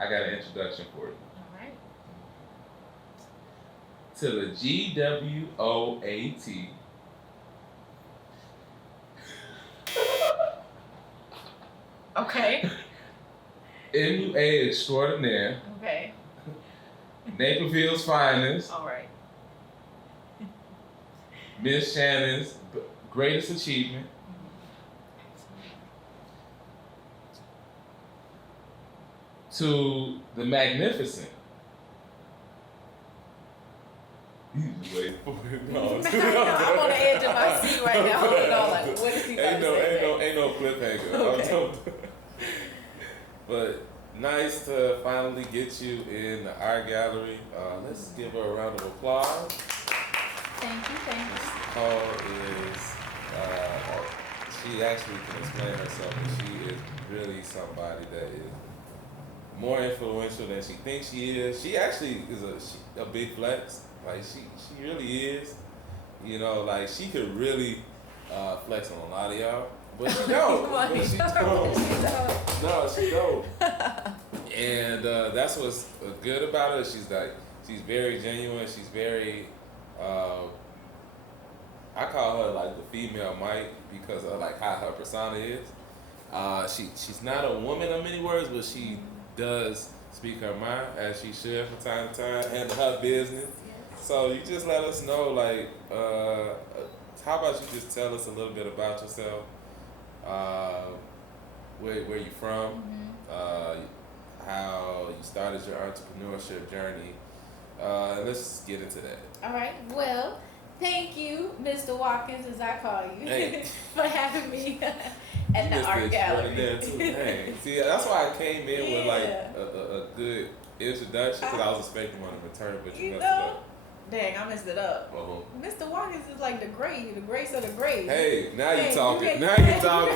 I got an introduction for you. All right. To the GWOAT, Okay. MUA extraordinaire, Okay. Naperville's finest, All right. Miss Shannon's greatest achievement, to the magnificent. He's waiting for it. No, I'm on the edge of my seat right now. Holding on, like, what is he about to say? ain't no cliffhanger. Okay. But nice to finally get you in the art gallery. Let's give her a round of applause. Thank you. Nicole is, she actually can explain herself, but she is really somebody that is more influential than she thinks she is. She actually is a big flex. Like she really is. You know, like she could really flex on a lot of y'all, but she don't. No, she don't. And that's what's good about her. She's very genuine. She's very. I call her like the female Mike because of like how her persona is. She's not a woman of many words, but she does speak her mind as she should from time to time, handle her business. So you just let us know, like, how about you just tell us a little bit about yourself, where you from, how you started your entrepreneurship journey, and let's just get into that. All right. Well, thank you, Mr. Watkins, as I call you, Hey. for having me at the art gallery. Hey. See, that's why I came in with like a good introduction because I was expecting one in return, but you messed it up. Dang, I messed it up. Mr. Watkins is like the greats of the greats. Hey, now you talking. You have so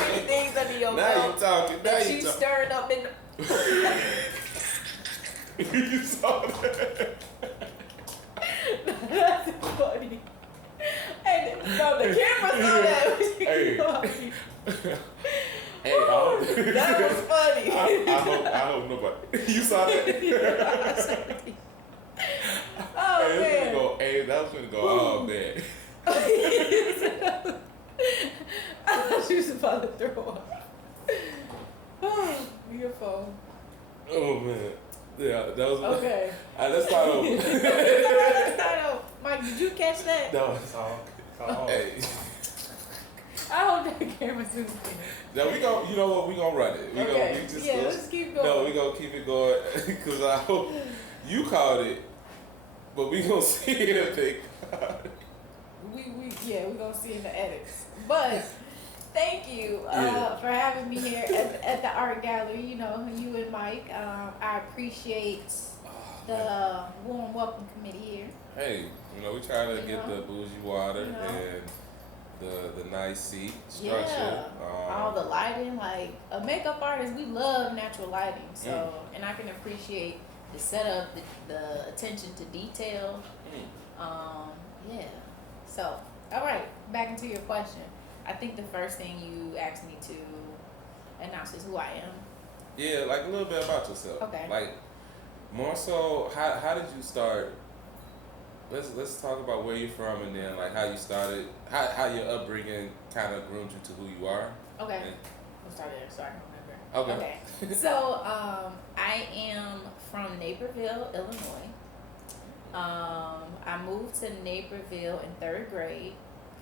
many things under your belt. Now you talking. That you stirring up in the... You saw that. That's funny. Hey, no, the camera saw that. Hey. Hey, that was funny. I hope nobody. You saw that? Oh, hey, man. That was gonna go, oh, man. I thought she was about to throw up. Oh, your phone. Oh, man. Yeah, that was... Okay. Let's start over. Mike, did you catch that? No, it's all. Hey. I hope that camera's zooming in. Now we go. You know what? We gonna run it. Let's keep going. No, we gonna keep it going because I hope you caught it, but we gonna see it if they caught it. We're gonna see in the edits. But thank you for having me here at the art gallery. You know, you and Mike. I appreciate the warm welcome committee here. Hey, you know we try to get the bougie water and the nice seat structure. Yeah. All the lighting, like a makeup artist, we love natural lighting. So, and I can appreciate the setup, the attention to detail. Yeah. So, all right, back into your question. I think the first thing you asked me to announce is who I am. Yeah, like a little bit about yourself. Okay. Like more so, how did you start? Let's talk about where you're from and then like how you started, how your upbringing kind of groomed you to who you are. Okay. And, We'll start there so I can remember. Okay. So I am from Naperville, Illinois. I moved to Naperville in 3rd grade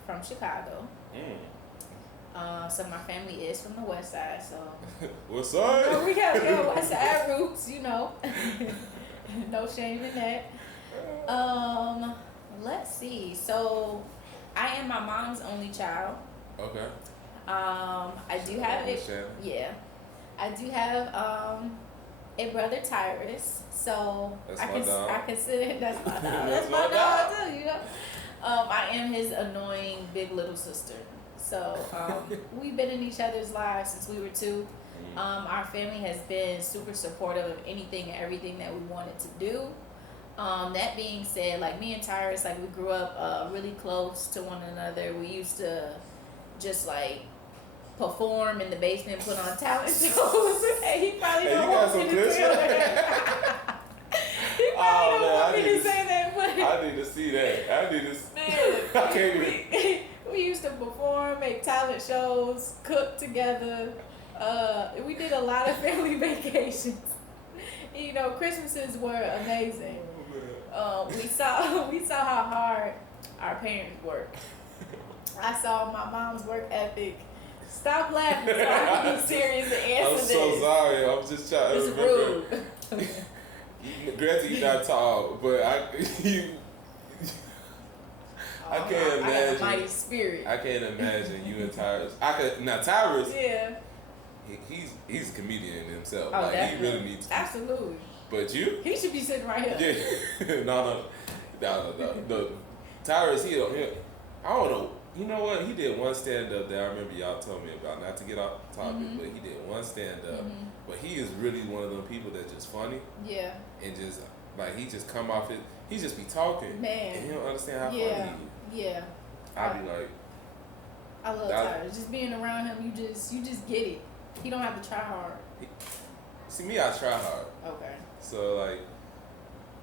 from Chicago. So my family is from the West Side. So what's up? we have West Side roots, you know. No shame in that. Let's see. So I am my mom's only child. Okay. I do have it. Yeah. I do have a brother, Tyrus. So I consider that's my dog. That's my dog too, you know. I am his annoying big little sister. So we've been in each other's lives since we were 2. Our family has been super supportive of anything and everything that we wanted to do. That being said, like me and Tyrus, like we grew up really close to one another. We used to just like perform in the basement, put on talent shows. And he probably don't want me to say that. He probably don't want me to say that, but I need to see that. I need to see. Man, I can't even. We used to perform, make talent shows, cook together. We did a lot of family vacations. You know, Christmases were amazing. We saw how hard our parents worked. I saw my mom's work ethic. Stop laughing so I can be serious and answer this. I'm so sorry. I'm just trying to remember. Rude. Granted, you're not tall, but I can't imagine. I got a mighty spirit. I can't imagine you and Tyrus. Tyrus. Yeah. He's a comedian himself. Oh, like definitely. he really needs to. Absolutely. But you? He should be sitting right here. Yeah. No. Tyrus, I don't know. You know what? He did one stand-up that I remember y'all told me about. Not to get off topic, but he did one stand-up. But he is really one of them people that's just funny. Yeah. And just, like, he just come off it. He just be talking. Man. And he don't understand how funny he is. Yeah. I be like. I love Tyrus. Just being around him, you just get it. He don't have to try hard. See, me, I try hard. Okay. So,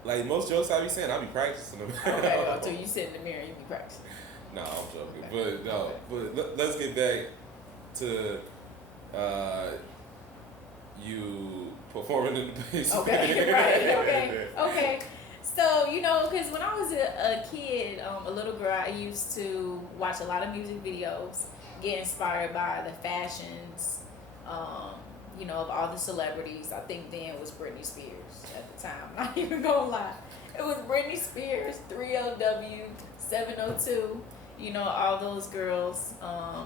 like most jokes I be saying, I be practicing them. Okay, so you sit in the mirror and you be practicing. No, I'm joking. Okay. But no, but let's get back to you performing in the basement. Okay, right. Okay. So, you know, because when I was a kid, a little girl, I used to watch a lot of music videos, get inspired by the fashions, you know, of all the celebrities. I think then it was Britney Spears at the time. Not even gonna lie. It was Britney Spears, 3LW, 702, you know, all those girls.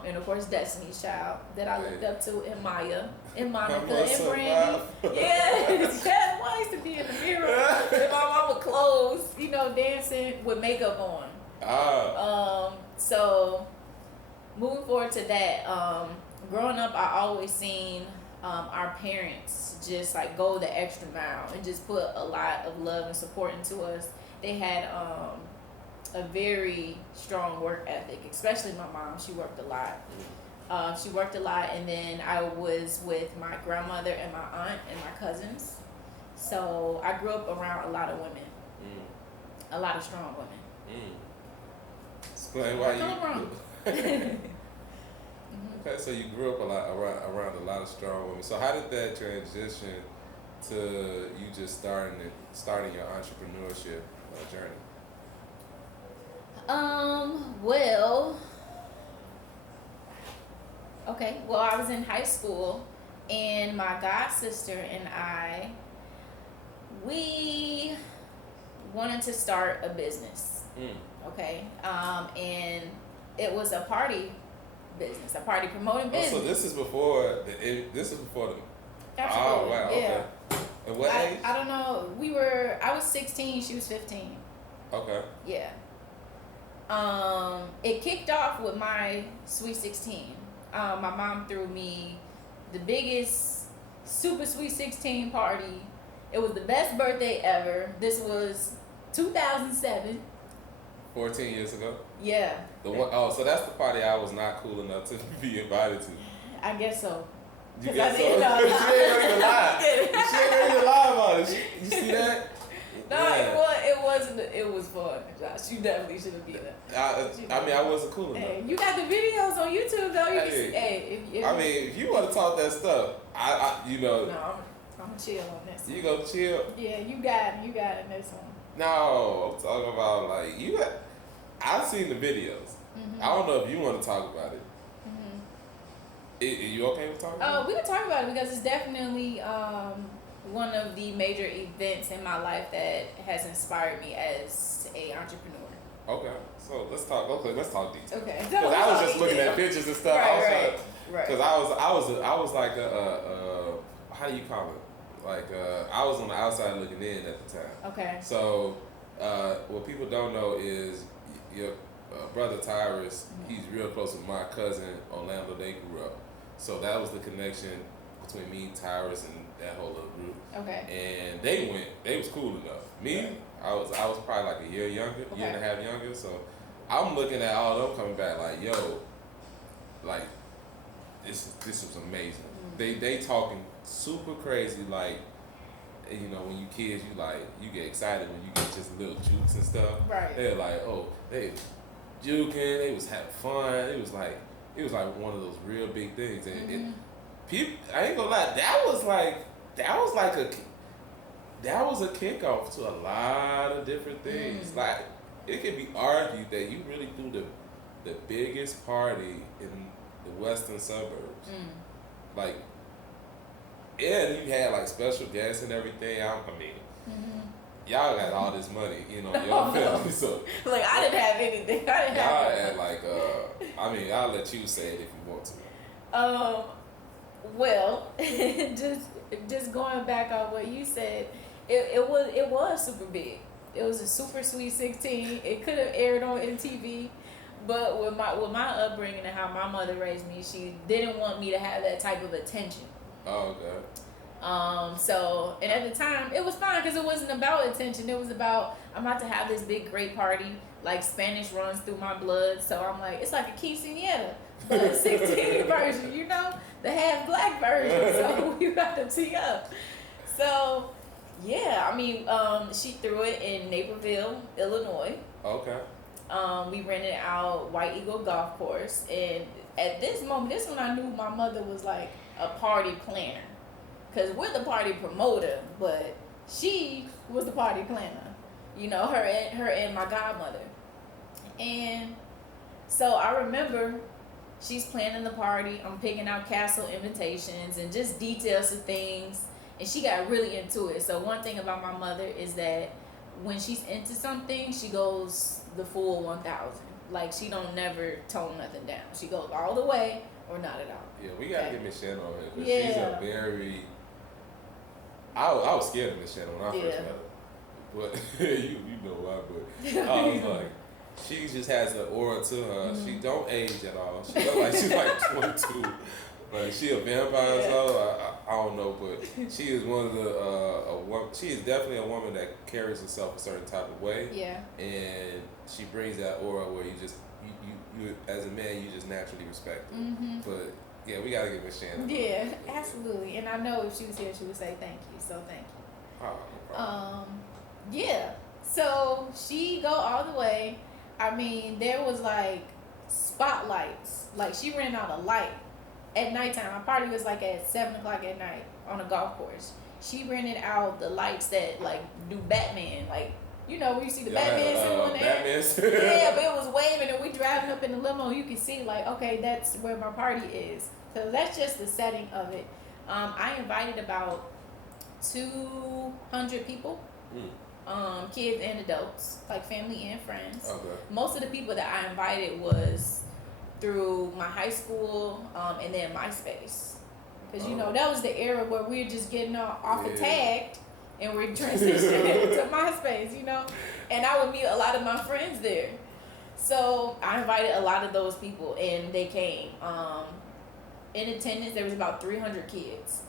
And of course Destiny's Child that I looked up to, and Maya, and Monica, and Brandy. Yes, I used to be in the mirror in my mama clothes, you know, dancing with makeup on. So moving forward to that, growing up I always seen our parents just like go the extra mile and just put a lot of love and support into us. They had a very strong work ethic, especially my mom. She worked a lot. And then I was with my grandmother and my aunt and my cousins. So I grew up around a lot of women, a lot of strong women. Explain why you. Okay, so you grew up around a lot of strong women. So how did that transition to you just starting your entrepreneurship journey? Well, I was in high school, and my god sister and I, we wanted to start a business. Okay, and it was a party business, a party promoting business. Oh, so this is before the. Absolutely. Oh wow. Yeah. Okay. And what age? I don't know. I was 16. She was 15. Okay. Yeah. It kicked off with my Sweet 16. My mom threw me the biggest super Sweet 16 party. It was the best birthday ever. This was 2007. 14 years ago? Yeah. So that's the party I was not cool enough to be invited to. I guess so. You guess so? She ain't gonna even lie. She ain't gonna even lie about it. You see that? No, yeah. It wasn't. It was fun, Josh. You definitely should have been there. I wasn't cool enough. Hey, you got the videos on YouTube though. You can if you want to talk that stuff, No, I'm chill on this. You go chill. Yeah, you got it this one. No, I'm talking about I've seen the videos. I don't know if you want to talk about it. Are you okay with talking about it? We can talk about it because it's definitely one of the major events in my life that has inspired me as a entrepreneur. Okay, so let's talk. Okay, let's talk details. Okay. Because I was just looking at pictures and stuff. Right. Because I was like how do you call it? Like I was on the outside looking in at the time. Okay. So what people don't know is your brother Tyrus. He's real close with my cousin Orlando. They grew up. So that was the connection between me, Tyrus, and that whole little group. Okay. And they was cool enough. Me, I was probably like a year younger, year and a half younger. So I'm looking at all of them coming back like, yo, like this was amazing. They talking super crazy, like, you know, when you kids, you get excited when you get just little jukes and stuff. Right. They're like, oh, they juking, they was having fun. It was like one of those real big things, and people, I ain't gonna lie, that was a kickoff to a lot of different things. Like, it can be argued that you really threw the biggest party in the western suburbs. Like, and you had like special guests and everything. I mean, y'all got all this money, you know, your family. So like, I didn't have anything. Y'all had like, I mean, I'll let you say it if you want to. Well, just going back on what you said, it was super big. It was a super sweet 16. It could have aired on MTV, but with my upbringing and how my mother raised me, she didn't want me to have that type of attention. Oh, okay. So, and at the time, it was fine because it wasn't about attention. It was about, I'm about to have this big, great party. Like, Spanish runs through my blood. So I'm like, it's like a quinceañera, but a 16 version, you know? The half black version. So we about to tee up. So, yeah, I mean, she threw it in Naperville, Illinois. Okay. We rented out White Eagle Golf Course. And at this moment, this when I knew my mother was like a party planner. Because we're the party promoter, but she was the party planner. You know, her and my godmother. And so I remember she's planning the party. I'm picking out castle invitations and just details of things. And she got really into it. So one thing about my mother is that when she's into something, she goes the full 1,000. Like, she don't never tone nothing down. She goes all the way or not at all. Yeah, we gotta get Miss Shannon on here because she's a very. I was scared of Miss Shannon when I first met her, but you know why? But I was like, she just has an aura to her. She don't age at all. She look like she's like 22, but she a vampire. So I don't know, but she is one of the she is definitely a woman that carries herself a certain type of way. Yeah. And she brings that aura where you just you as a man you just naturally respect her. But yeah, we gotta get Miss Shannon. Yeah, absolutely. And I know if she was here, she would say thank you. So thank you. Oh, yeah. So she go all the way. I mean, there was like spotlights. Like, she ran out a light at nighttime. Our party was like at 7:00 at night on a golf course. She rented out the lights that like do Batman, like, you know, where you see the Batman symbol in there. Yeah, but it was waving, and we driving up in the limo. You can see, like, okay, that's where my party is. So that's just the setting of it. I invited about 200 people, kids and adults, like family and friends. Okay. Most of the people that I invited was through my high school, and then MySpace. Because, you know, that was the era where we were just getting off the tag. And we're transitioning to MySpace, you know? And I would meet a lot of my friends there. So I invited a lot of those people, and they came. In attendance, there was about 300 kids.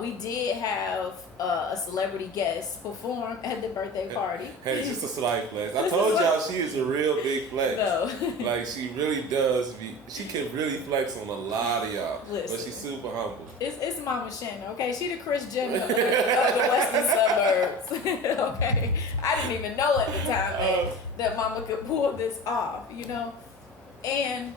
We did have a celebrity guest perform at the birthday party. Hey, just a slight flex. I told y'all she is a real big flex. No. Like, she really does she can really flex on a lot of y'all. Listen, but she's super humble. It's Mama Shannon, okay? She the Kris Jenner of the western suburbs, okay? I didn't even know at the time that Mama could pull this off, you know? And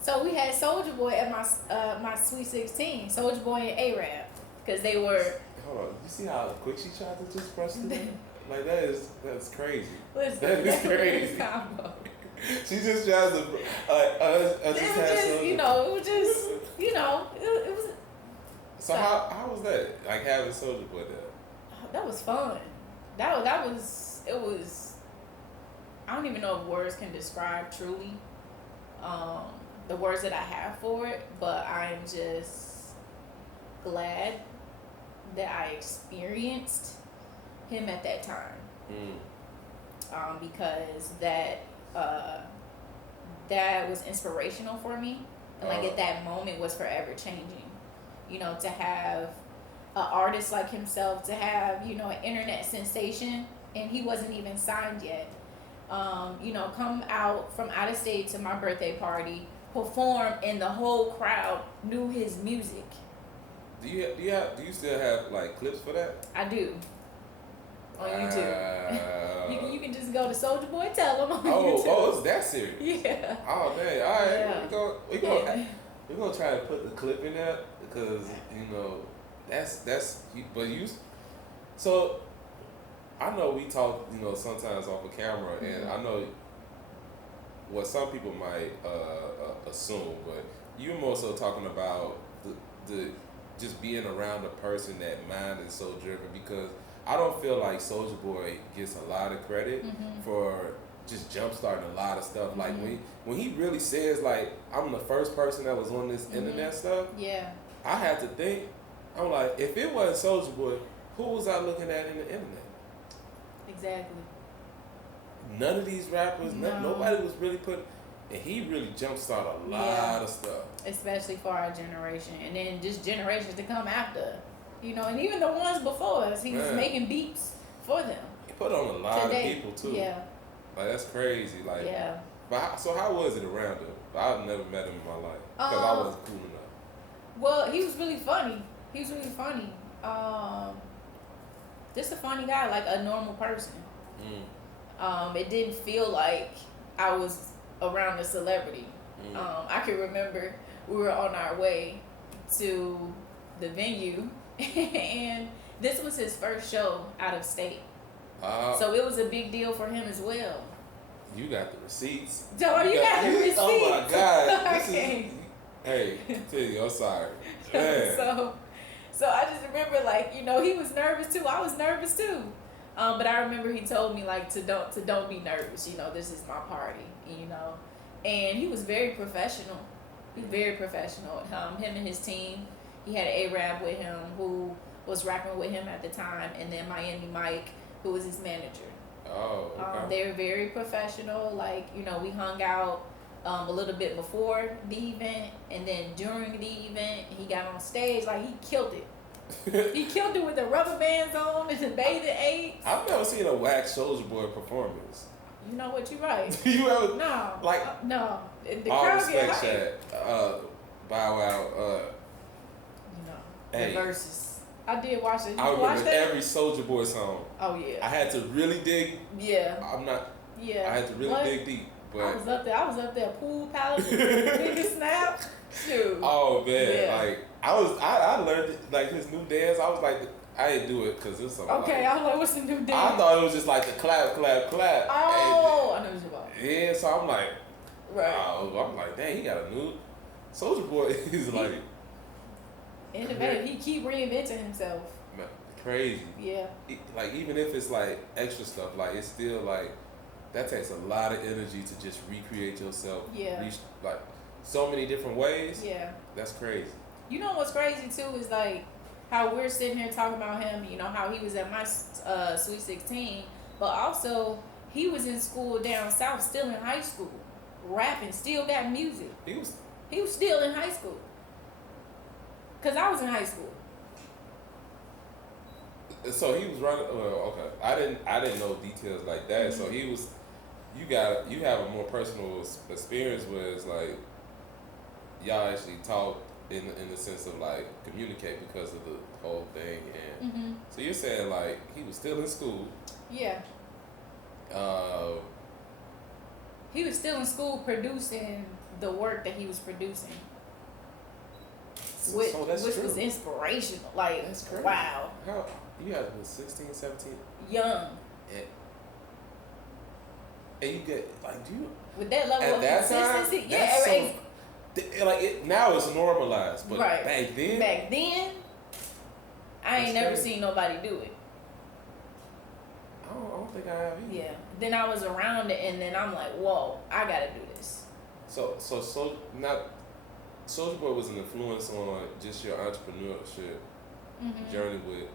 so we had Soulja Boy at my Sweet 16, Soulja Boy and A-Rap, because they were. Hold on, you see how quick she tried to just press it in? Like, that's crazy. Listen, that is crazy. She just tries to you know, it was just, you know, it was. So how was that? Like, having Soulja Boy there? That was fun. It was. I don't even know if words can describe truly. The words that I have for it, but I'm just glad that I experienced him at that time. Because that was inspirational for me, and like at that moment was forever changing. You know, to have an artist like himself, to have, you know, an internet sensation, and he wasn't even signed yet. You know, come out from out of state to my birthday party, perform and the whole crowd knew his music. Do you still have like clips for that? I do. On YouTube. you can just go to Soulja Boy Tell Him on YouTube. Oh, it's that serious? Yeah. Oh, dang. All right. We're gonna try to put the clip in there because, so I know we talk, sometimes off of camera, and I know what some people might assume, but you're more so talking about the just being around a person that mind is so driven, because I don't feel like Soulja Boy gets a lot of credit for just jumpstarting a lot of stuff. Like when he really says like, I'm the first person that was on this internet stuff. Yeah. I had to think. I'm like, if it wasn't Soulja Boy, who was I looking at in the internet? Exactly. None of these rappers, nobody was really putting. And he really jumpstarted a lot of stuff. Especially for our generation, and then just generations to come after. And even the ones before us, he was making beats for them. He put on a lot of people too. Yeah. Like, that's crazy. Like, yeah. But so how was it around him? I've never met him in my life because I wasn't cool enough. Well, he was really funny. Just a funny guy, like a normal person. It didn't feel like I was around a celebrity. I can remember we were on our way to the venue, and this was his first show out of state. So it was a big deal for him as well. You got the receipts. So you got the receipts. Oh my God. Okay. Hey, tell you, I'm sorry. Man. So I just remember, like, he was nervous too. I was nervous too. But I remember he told me, like, to don't be nervous. This is my party. And he was very professional. He's very professional. Him and his team. He had an Arab with him who was rapping with him at the time, and then Miami Mike, who was his manager. Oh, okay. They were very professional. Like, we hung out a little bit before the event, and then during the event, he got on stage. Like, he killed it. He killed it with the rubber bands on and the bathing apes. I've never seen a whack Soulja Boy performance. You know what, you're right. You ever? No. Like, no. The all crowd respect, get Shad. Bow Wow. The verses. I did watch it. I remember every Soulja Boy song. Oh, yeah. I had to really dig. Yeah. I had to really dig deep. But I was up there, pool palace, biggest snap. Shoot. Oh man, like I learned like his new dance. I was like, I didn't do it because it was something. Okay, I was like, what's the new dance? I thought it was just like the clap, clap, clap. Oh, I know what you're about. Yeah, so I'm like, right. I'm like, dang, he got a new Soulja Boy. Is like innovative. He keep reinventing himself. Man, crazy. Yeah. Like even if it's like extra stuff, like it's still like that takes a lot of energy to just recreate yourself. Yeah. Like so many different ways. Yeah. That's crazy. You know what's crazy too is like how we're sitting here talking about him. How he was at my Sweet 16, but also he was in school down south, still in high school, rapping, still got music. He was still in high school. Cause I was in high school. So he was running. Well, okay. I didn't know details like that. So he was. You have a more personal experience where it's like y'all actually talk in the sense of like communicate because of the whole thing, and so you're saying like he was still in school. Yeah. He was still in school producing the work that he was producing. Which was inspirational. Like, that's crazy. Wow. How you had to be 16, 17? Young. And you get like, do you with that level of consistency? Now it's normalized, but right. back then I ain't never seen nobody do it. I don't think I have either. Yeah. Then I was around it, and then I'm like, whoa, I gotta do this. So now Soulja Boy was an influence on just your entrepreneurship journey with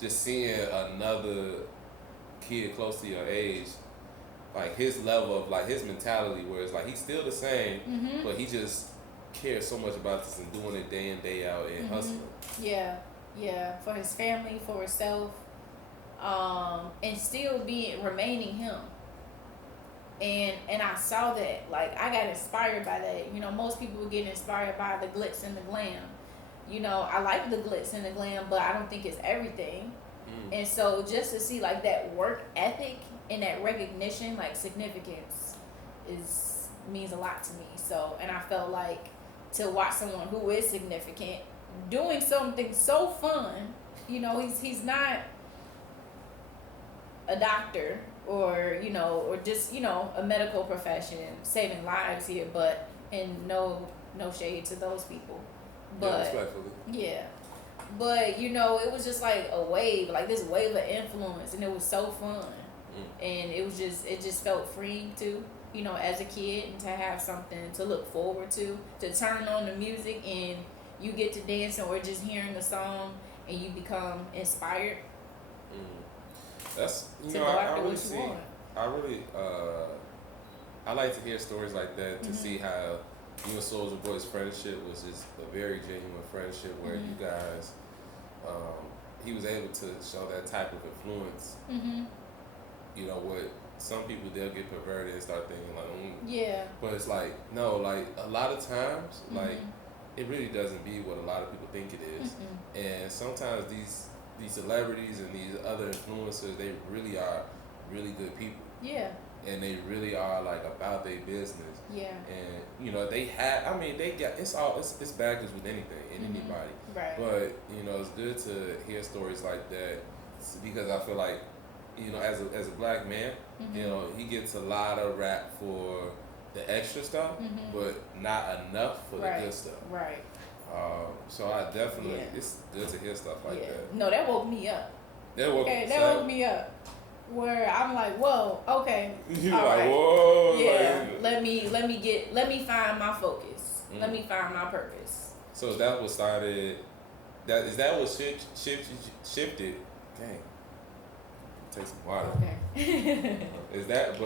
just seeing another kid close to your age, like his level of like his mentality, where it's like he's still the same, but he just cares so much about this and doing it day in, day out and hustling. Yeah, for his family, for himself, and still remaining him. And I saw that, like, I got inspired by that. You know, most people get inspired by the glitz and the glam. You know, I like the glitz and the glam, but I don't think it's everything. And so just to see like that work ethic and that recognition, like significance, means a lot to me. So, and I felt like to watch someone who is significant doing something so fun. You know, he's not a doctor or, you know, or just, you know, a medical profession saving lives here, but, and no shade to those people, but yeah, but you know, it was just like a wave, like this wave of influence, and it was so fun. And it just felt freeing too, you know, as a kid, and to have something to look forward to turn on the music and you get to dancing or just hearing a song and you become inspired. That's, you know, I like to hear stories like that, to see how you and Soulja Boy's friendship was just a very genuine friendship where you guys, he was able to show that type of influence. You know, what some people, they'll get perverted and start thinking like, but it's like, no, like a lot of times, like it really doesn't be what a lot of people think it is. And sometimes these celebrities and these other influencers, they really are really good people. And they really are like about their business. And you know, they got, it's baggage with anything and anybody. But you know, it's good to hear stories like that, because I feel like, you know, as a black man, you know, he gets a lot of rap for the extra stuff, but not enough for the good stuff. So I definitely, it's good to hear stuff like that. No, that woke me up. That woke me up. Where I'm like, whoa, okay, you all like, right. Whoa, yeah. Like, let me find my focus. Let me find my purpose. So is that what started? Is that what shifted? Dang, take some water. Okay. Is that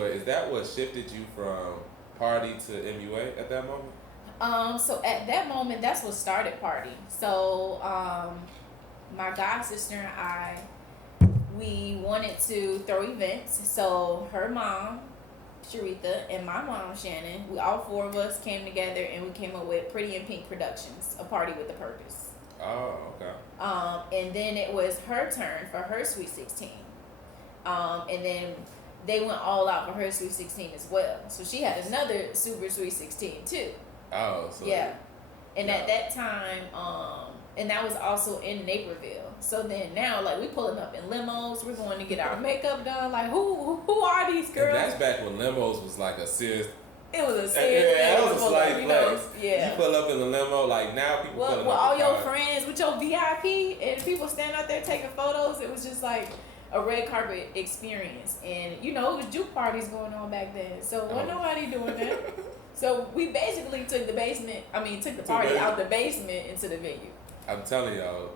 what shifted you from Party to MUA at that moment? So at that moment, that's what started Party. So, my god sister and I, we wanted to throw events. So her mom, Sharitha, and my mom, Shannon, we all four of us came together and we came up with Pretty in Pink Productions, a party with a purpose. Oh, okay. And then it was her turn for her Sweet 16. And then they went all out for her Sweet 16 as well. So she had another super Sweet 16 too. Oh, so yeah. And at that time, and that was also in Naperville. So then now, like, we pulling up in limos, we're going to get our makeup done. Like, who are these girls? And that's back when limos was like a serious. It was a serious thing. That was a slight flex. Yeah. You pull up in the limo, like now people pulling up. With all your friends, with your VIP, and people stand out there taking photos. It was just like a red carpet experience. And, you know, it was juke parties going on back then. So wasn't nobody doing that. So we basically took the party out the basement into the venue. I'm telling y'all,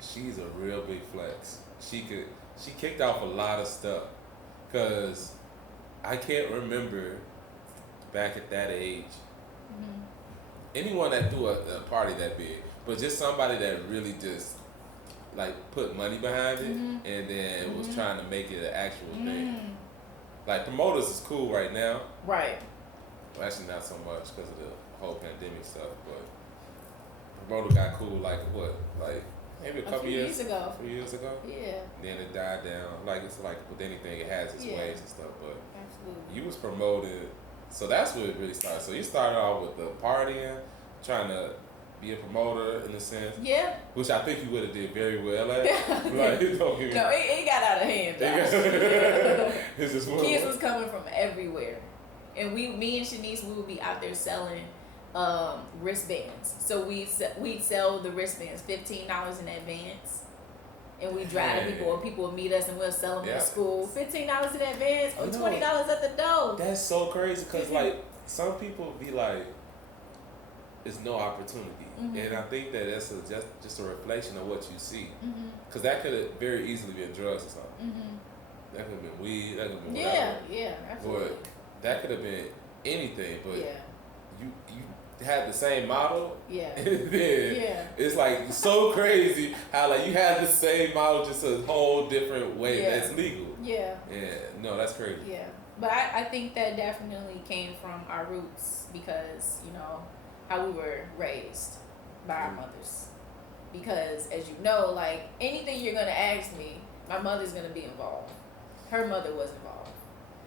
she's a real big flex. She kicked off a lot of stuff, cause I can't remember back at that age anyone that threw a party that big, but just somebody that really just like put money behind it and then was trying to make it an actual thing. Like promoters is cool right now. Right. Well, actually not so much because of the whole pandemic stuff, but promoter got cool like maybe a couple years ago. 3 years ago. Yeah. Then it died down. Like it's like with anything, it has its ways and stuff. But absolutely, you was promoted, so that's where it really started. So you started off with the partying, trying to be a promoter in a sense. Yeah. Which I think you would have did very well at. It got out of hand. Kids was coming from everywhere, and me and Shanice, we would be out there selling wristbands. So we'd sell the wristbands $15 in advance, and we drive to people, or people would meet us and we'll sell them at school. $15 in advance or $20 at the door. That's so crazy, because like some people be like, it's no opportunity, and I think that that's just a reflection of what you see, because that could have very easily been drugs or something. That could have been weed. That could have been whatever. Yeah, absolutely. But that could have been anything. But you had the same model. Yeah. And then it's like so crazy how like you had the same model, just a whole different way that's legal. Yeah. Yeah. No, that's crazy. Yeah. But I think that definitely came from our roots because, you know, how we were raised by our mothers. Because, as you know, like, anything you're going to ask me, my mother's going to be involved. Her mother was involved.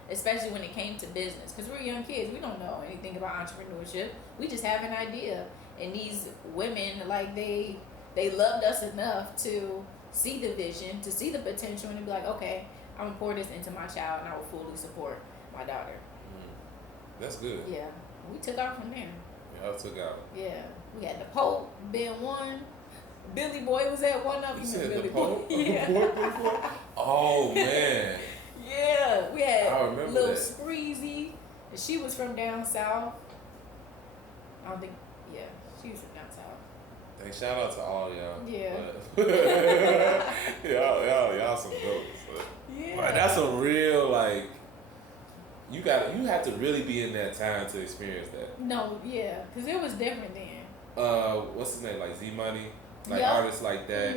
Especially when it came to business. Because we're young kids. We don't know anything about entrepreneurship. We just have an idea. And these women, like, they loved us enough to see the vision, to see the potential, and to be like, okay, I'm going to pour this into my child, and I will fully support my daughter. That's good. Yeah. We took off from there. Y'all took out. Yeah. We had the Pope, Ben one. Billy Boy was at one of them. You said Billy the Pope? Yeah. Oh, man. Yeah. We had Lil that. Spreezy. And she was from down south. I don't think, yeah, she was from down south. Hey, shout out to all y'all. Yeah. y'all some goats. Yeah. But that's a real, like, you have to really be in that time to experience that. No, yeah, because it was different then. What's his name? Like Z Money, like Yep. artists like that.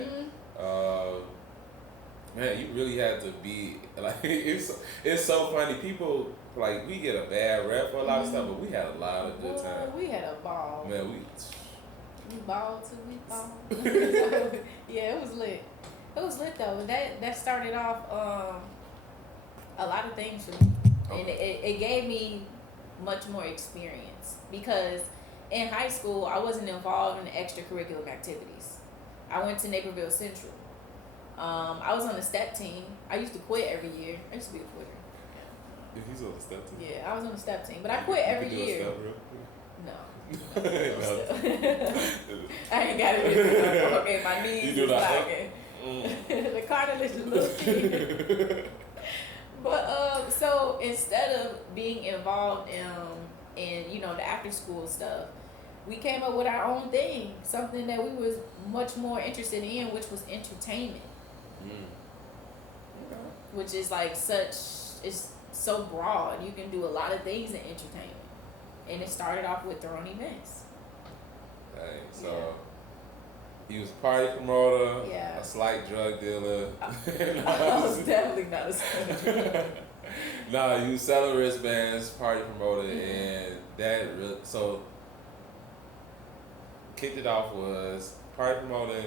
Man, you really had to be like it's so funny. People like we get a bad rep for a lot of stuff, but we had a lot of good time. We had a ball. Man, we balled till we balled. Yeah, it was lit. It was lit though. That started off a lot of things for me, and it gave me much more experience because in high school I wasn't involved in extracurricular activities. I went to Naperville Central. I was on the step team. I used to quit every year. I used to be a quitter. If he's on the step team. Yeah, I was on the step team, but I quit every year. No. I ain't got it. Okay, my knees you do is that. lagging. The cartilage is a little thin. But so instead of being involved in you know the after school stuff, we came up with our own thing, something that we was much more interested in, which was entertainment. Which is like it's so broad. You can do a lot of things in entertainment. And it started off with throwing events. Dang, so he was a party promoter, yeah. a slight drug dealer. I was definitely not a slight drug dealer. Nah, you was selling wristbands, party promoter, and that really, so kicked it off was party promoter,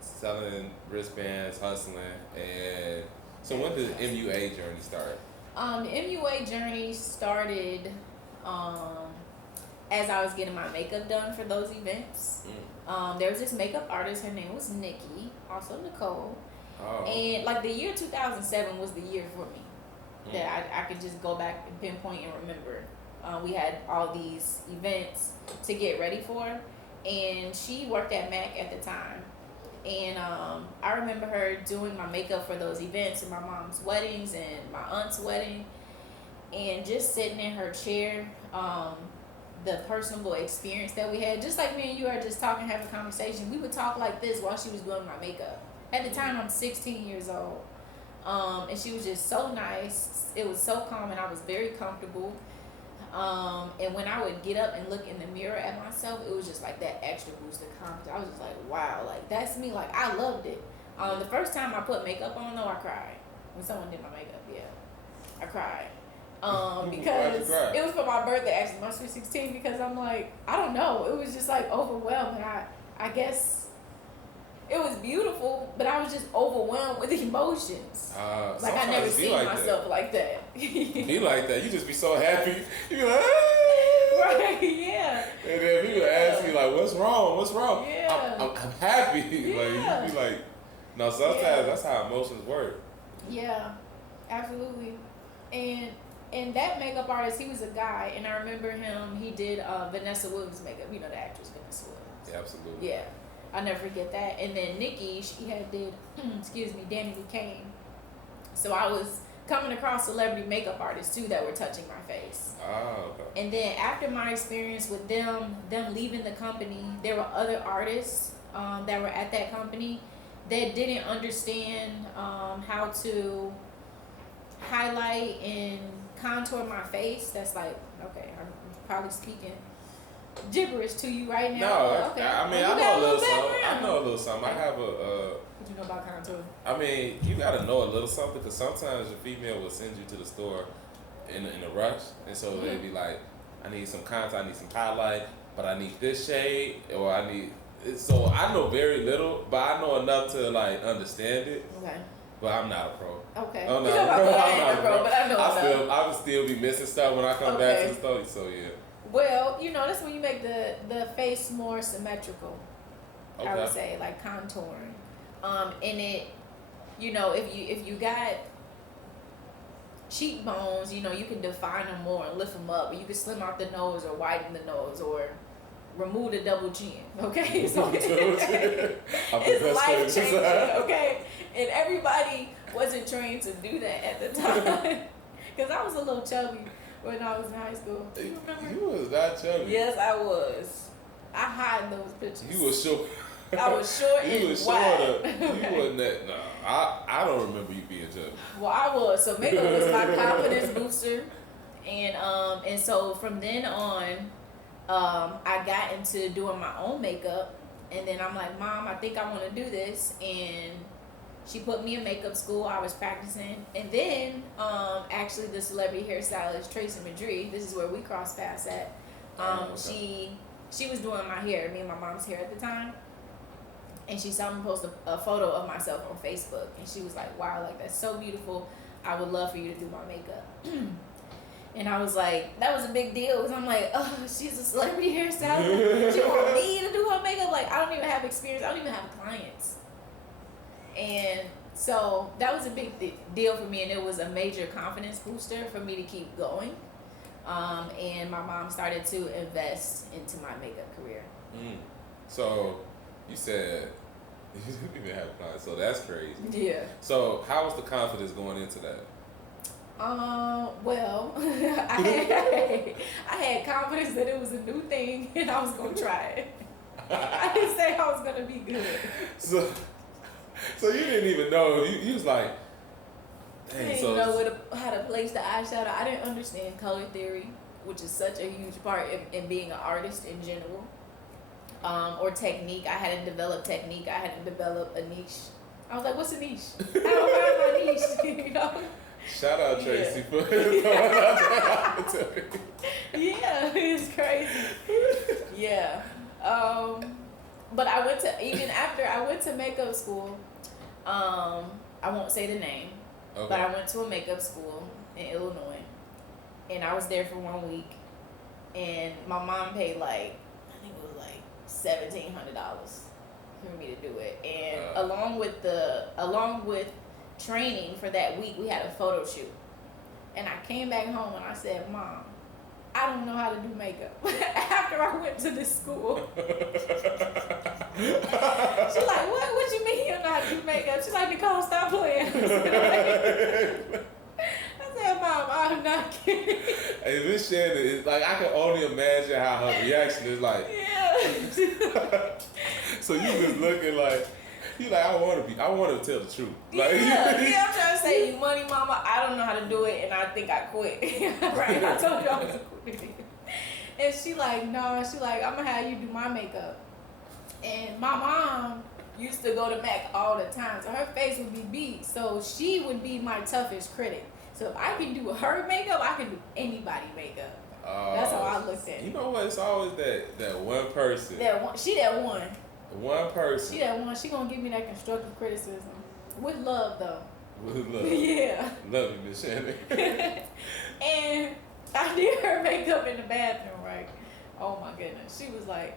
selling wristbands, hustling, and so when did the MUA journey start? The MUA journey started as I was getting my makeup done for those events. There was this makeup artist, her name was Nikki, also Nicole. Oh. And like the year 2007 was the year for me that I could just go back and pinpoint and remember. We had all these events to get ready for, and she worked at MAC at the time. And I remember her doing my makeup for those events and my mom's weddings and my aunt's wedding, and just sitting in her chair, the personable experience that we had, just like me and you are just talking, having a conversation. We would talk like this while she was doing my makeup. At the time, I'm 16 years old, and she was just so nice. It was so calm, and I was very comfortable. And when I would get up and look in the mirror at myself, it was just like that extra boost of confidence. I was just like, wow, like that's me. Like I loved it. The first time I put makeup on, though, I cried. When someone did my makeup, I cried. Because it was for my birthday, actually, my sweet 16. Because I'm like, I don't know, it was just like overwhelming. I guess it was beautiful, but I was just overwhelmed with emotions. Like I never seen like myself that. Like that. Be like that. You just be so happy. You be like, right, yeah. And then people ask you like, "What's wrong? What's wrong?" Yeah. I'm happy. Yeah. Like you be like, no. Sometimes that's how emotions work. Yeah, absolutely. And that makeup artist, he was a guy, and I remember him. He did Vanessa Williams' makeup. You know the actress Vanessa Williams. Yeah, absolutely. Yeah. I'll never forget that. And then Nikki, she did, Danny Lee Kane. So I was coming across celebrity makeup artists too that were touching my face. Oh, okay. And then after my experience with them leaving the company, there were other artists that were at that company that didn't understand how to highlight and contour my face. That's like, okay, I'm probably speaking gibberish to you right now? No, okay. I mean, I know a little something. I know a little something. I have a. What you know about contour? I mean, you gotta know a little something because sometimes your female will send you to the store in a rush, and so Mm-hmm. they'll be like, "I need some contour, I need some highlight, but I need this shade, or I need." So I know very little, but I know enough to like understand it. Okay. But I'm not a pro. Okay. I'm You not know a about pro. I I'm ain't not a pro, but I know enough. I would still be missing stuff when I come back to the store. So yeah. Well, you know, that's when you make the face more symmetrical. Okay. I would say, like contouring. And it, you know, if you got cheekbones, you know, you can define them more and lift them up. Or you can slim out the nose or widen the nose or remove the double chin. Okay, so it's life changing. Okay, and everybody wasn't trained to do that at the time because I was a little chubby when I was in high school. You remember? You was not chubby. Yes, I was. I hide those pictures. You was short. I was short and you was wide. shorter. You wasn't that. No, I don't remember you being chubby. Well, I was. So makeup was my confidence booster, and so from then on, I got into doing my own makeup, and then I'm like, Mom, I think I want to do this, and she put me in makeup school. I was practicing, and then actually the celebrity hairstylist Tracy Madrid, this is where we crossed paths at. Okay. She was doing my hair, me and my mom's hair at the time, and she saw me post a photo of myself on Facebook, and she was like, wow, like that's so beautiful. I would love for you to do my makeup. And I was like, that was a big deal because I'm like, oh, she's a celebrity hairstylist. She want me to do her makeup. Like, I don't even have experience. I don't even have clients. And so that was a big deal for me, and it was a major confidence booster for me to keep going. And my mom started to invest into my makeup career. So you said you didn't even have clients, so that's crazy. Yeah. So how was the confidence going into that? Well, I had confidence that it was a new thing and I was gonna try it. I didn't say I was gonna be good. So you didn't even know. You was like, dang. I didn't know how to place the eyeshadow. I didn't understand color theory, which is such a huge part in being an artist in general. Or technique. I hadn't developed technique. I hadn't developed a niche. I was like, what's a niche? I don't find my niche, you know? Shout out Tracy for yeah, it's crazy. Yeah. But I went to, even after I went to makeup school, I won't say the name, but I went to a makeup school in Illinois, and I was there for 1 week, and my mom paid like, I think it was like $1,700 for me to do it, and along with training for that week, we had a photo shoot, and I came back home and I said, Mom, I don't know how to do makeup. After I went to this school. She's like, what you mean you don't know how to do makeup? She's like, Nicole, stop playing. I said, Mom, I'm not kidding. Hey, Miss Shannon is like, I can only imagine how her reaction is like. Yeah. So you just looking like, you like, I want to tell the truth. Like, yeah, I'm trying to say, money, Mama, I don't know how to do it, and I think I quit. Right? I told you I was a quit. And she like, no, she like, I'm gonna have you do my makeup. And my mom used to go to MAC all the time, so her face would be beat. So she would be my toughest critic. So if I can do her makeup, I can do anybody's makeup. That's how I looked at it. You know what? It's always that one person. She that one. One person. She that one. She gonna give me that constructive criticism with love, though. With love. Yeah. Love you, Miss Shannon. And I did her makeup in the bathroom, right? Oh my goodness. She was like,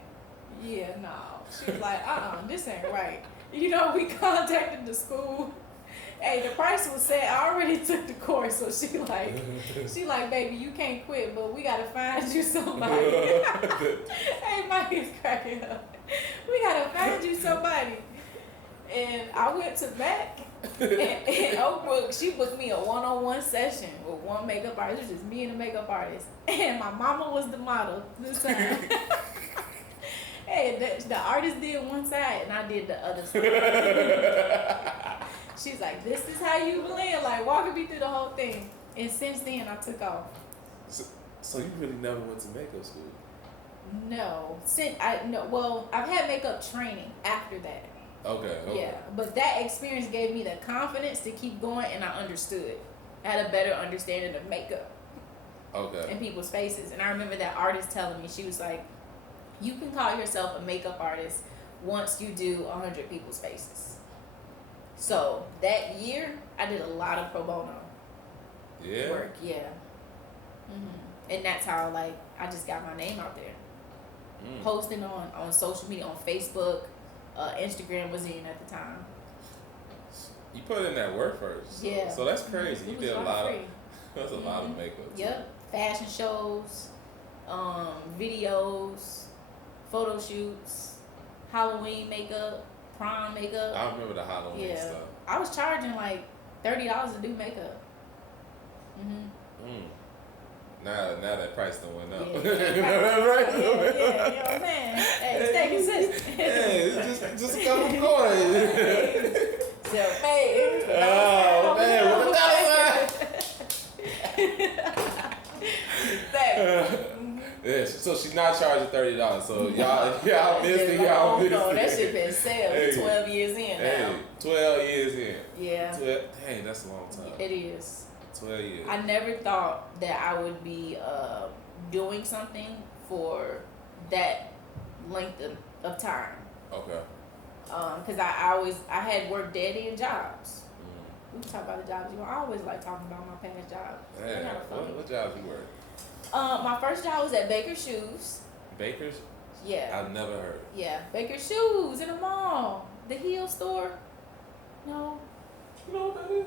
yeah, no. She was like, this ain't right. You know, we contacted the school. Hey, the price was set. I already took the course, so she like, baby, you can't quit, but we gotta find you somebody. Hey, Mike is cracking up. We gotta find you somebody. And I went to MAC, and Oak Brook, she booked me a one-on-one session with one makeup artist. It was just me and the makeup artist. And my mama was the model this time. Hey, the artist did one side, and I did the other side. She's like, this is how you blend, like walking me through the whole thing. And since then, I took off. So you really never went to makeup school? No. Well, I've had makeup training after that. Okay. Yeah, but that experience gave me the confidence to keep going, and I understood. I had a better understanding of makeup. Okay. And people's faces. And I remember that artist telling me, she was like, you can call yourself a makeup artist once you do 100 people's faces. So that year, I did a lot of pro bono work. Yeah. Mm-hmm. And that's how, like, I just got my name out there. Posting on social media, on Facebook, Instagram was in at the time. You put in that work first. Yeah. So that's crazy. You did a lot of. That's a lot of makeup. Yep. Fashion shows, videos, photo shoots, Halloween makeup, prom makeup. I remember the Halloween stuff. I was charging like $30 to do makeup. Now that price done went up. Yeah. You know what I'm saying? Hey, stay consistent. Hey, just a couple coins. Self-made. Oh man, what the yeah, so she's not charging $30. So y'all missed it. Y'all missed it. No, that shit been sale. 12 years in now. 12 years in. Yeah. Dang, that's a long time. It is. 12 years. I never thought that I would be doing something for that length of time. Okay. Because I had worked dead end jobs. We talk about the jobs. I always like talking about my past jobs. Yeah. What jobs you work? My first job was at Baker's Shoes. Baker's? Yeah. I've never heard. Yeah, Baker's Shoes in the mall, the heel store. No. You know what that is?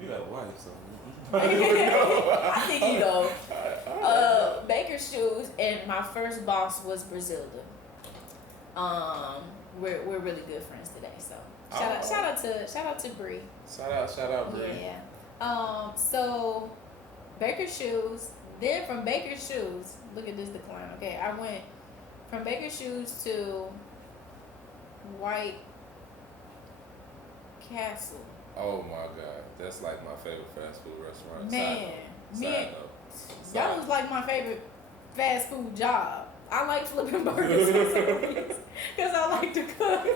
You got a wife, so. I think you know. Baker's Shoes, and my first boss was Brazilda. We're really good friends today, so shout out to Bree. Shout out Bree. Yeah. So Baker's Shoes. Then from Baker's Shoes, look at this decline. Okay, I went from Baker's Shoes to White Castle. Oh my God, that's like my favorite fast food restaurant. Man, that was like my favorite fast food job. I like flipping burgers because I like to cook.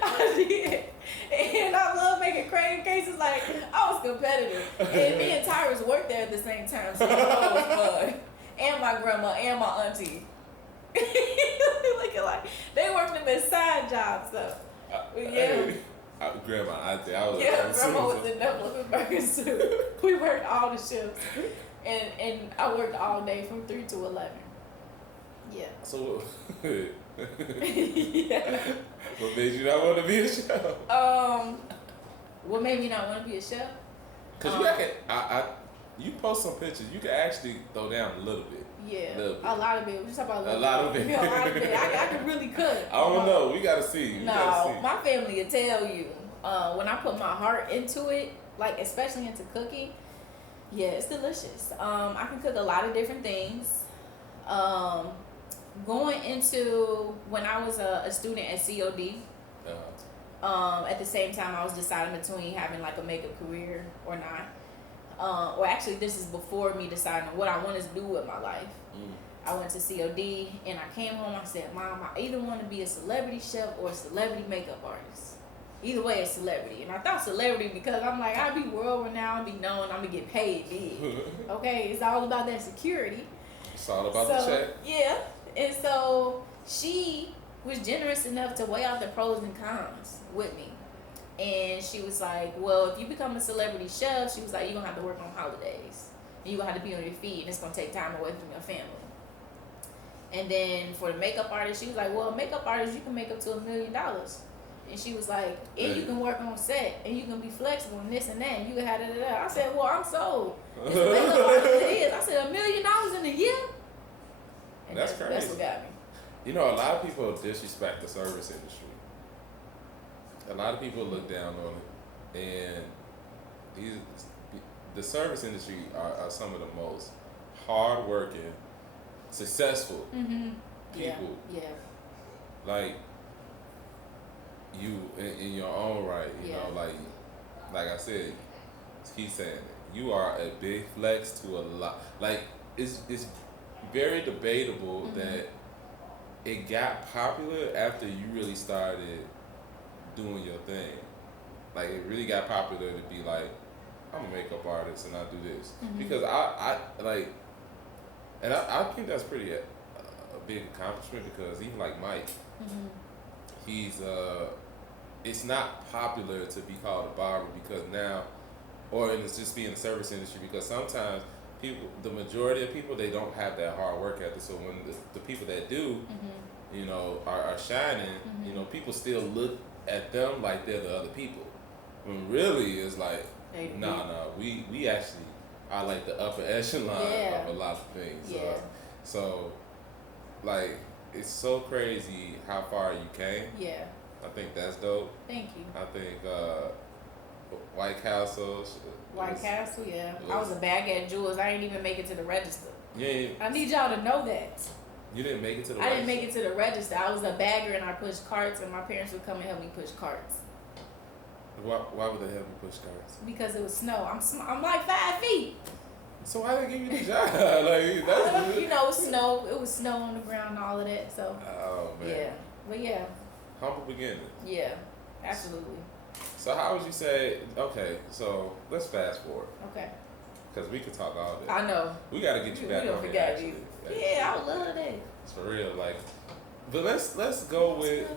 I did, and I love making crane cases. Like, I was competitive, and me and Tyrus worked there at the same time, so it was fun. And my grandma and my auntie. Looking like they worked them as side jobs, though. Grandma, auntie, I was. Yeah, grandma was in there flipping burgers too. We worked all the shifts, and I worked all day from 3 to 11. Yeah. So, yeah. What made you not want to be a chef? What made me not want to be a chef? Cause you post some pictures. You can actually throw down a little bit. Yeah. Little bit. A lot of it. We just talk about a lot of it. You know, a lot of it. I can really cook. I don't know. We gotta see. My family will tell you. When I put my heart into it, like especially into cooking, yeah, it's delicious. I can cook a lot of different things. Going into when I was a student at COD, at the same time I was deciding between having like a makeup career or not. Or actually, this is before me deciding what I wanted to do with my life. I went to COD and I came home. I said, Mom, I either want to be a celebrity chef or a celebrity makeup artist. Either way, it's celebrity. And I thought celebrity because I'm like, I'll be world renowned, be known, I'm going to get paid big. Okay, it's all about that security. It's all about the check. Yeah. And so she was generous enough to weigh out the pros and cons with me. And she was like, well, if you become a celebrity chef, she was like, you're going to have to work on holidays. And you're going to have to be on your feet, and it's going to take time away from your family. And then for the makeup artist, she was like, well, makeup artist, you can make up to $1 million. And she was like, and you can work on set, and you can be flexible and this and that, and you can have da-da-da. I said, well, I'm sold. It's a makeup artist, it is. I said, $1 million in a year? And that's crazy. That's what got me. You know, a lot of people disrespect the service industry. A lot of people look down on it, and the service industry are some of the most hard-working, successful people. Yeah. Like you in your own right, you know, like I said, keep saying it. You are a big flex to a lot. Like it's very debatable that it got popular after you really started doing your thing. Like it really got popular to be like, I'm a makeup artist and I do this because I like, and I think that's pretty a big accomplishment because even like Mike, he's it's not popular to be called a barber because now, or it's just be in the service industry because sometimes people, the majority of people, they don't have that hard work ethic. So when the people that do, you know, are shining, you know, people still look at them like they're the other people. When really it's like, nah, we actually are like the upper echelon of a lot of things. Yeah. So, like, it's so crazy how far you came. Yeah. I think that's dope. Thank you. I think White Castle. White Castle, yeah. I was a bag at Jewels. I didn't even make it to the register. Yeah. I need y'all to know that. You didn't make it to the register? I didn't make it to the register. I was a bagger and I pushed carts, and my parents would come and help me push carts. Why would they help you push carts? Because it was snow. I'm like 5 feet. So why did they give you the job? Like that's you know, snow. It was snow on the ground and all of that. So. Oh man. Yeah, but yeah. Humble beginning. Yeah, absolutely. So how would you say? Okay, so let's fast forward. Okay. Because we could talk all day. I know. We got to get you back on here. Actually. Yeah, I would love that. It's for real, like. But let's go with.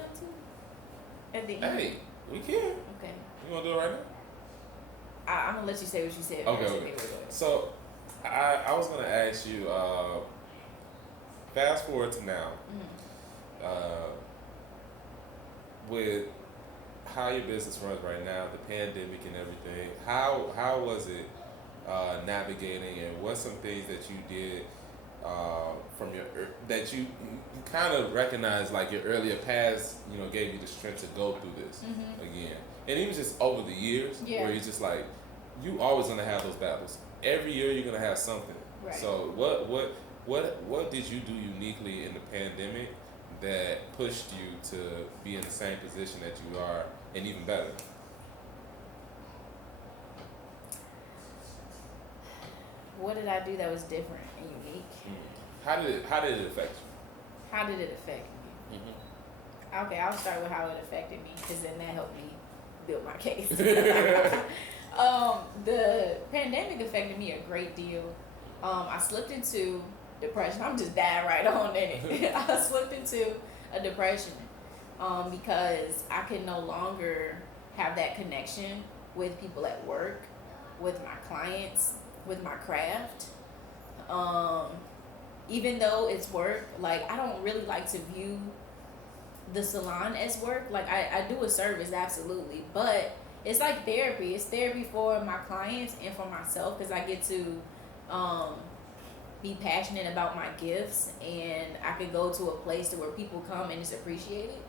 At the end. Hey, we can. Okay. You wanna do it right now? I'm gonna let you say what you said. Okay. So, I was gonna ask you. Fast forward to now. With how your business runs right now, the pandemic and everything, how was it navigating, and what's some things that you did from your that you kind of recognize like your earlier past, you know, gave you the strength to go through this again, and even just over the years where you're just like you always gonna have those battles. Every year you're gonna have something. Right. So what did you do uniquely in the pandemic that pushed you to be in the same position that you are, and even better? What did I do that was different and unique? How did it affect you? How did it affect me? Okay, I'll start with how it affected me, because then that helped me build my case. The pandemic affected me a great deal. I slipped into depression. I'm just dying right on in it. I slipped into a depression because I could no longer have that connection with people at work, with my clients, with my craft. Even though it's work, like I don't really like to view the salon as work. Like I do a service, absolutely, but it's like therapy. It's therapy for my clients and for myself, because I get to be passionate about my gifts, and I could go to a place to where people come and it's appreciated.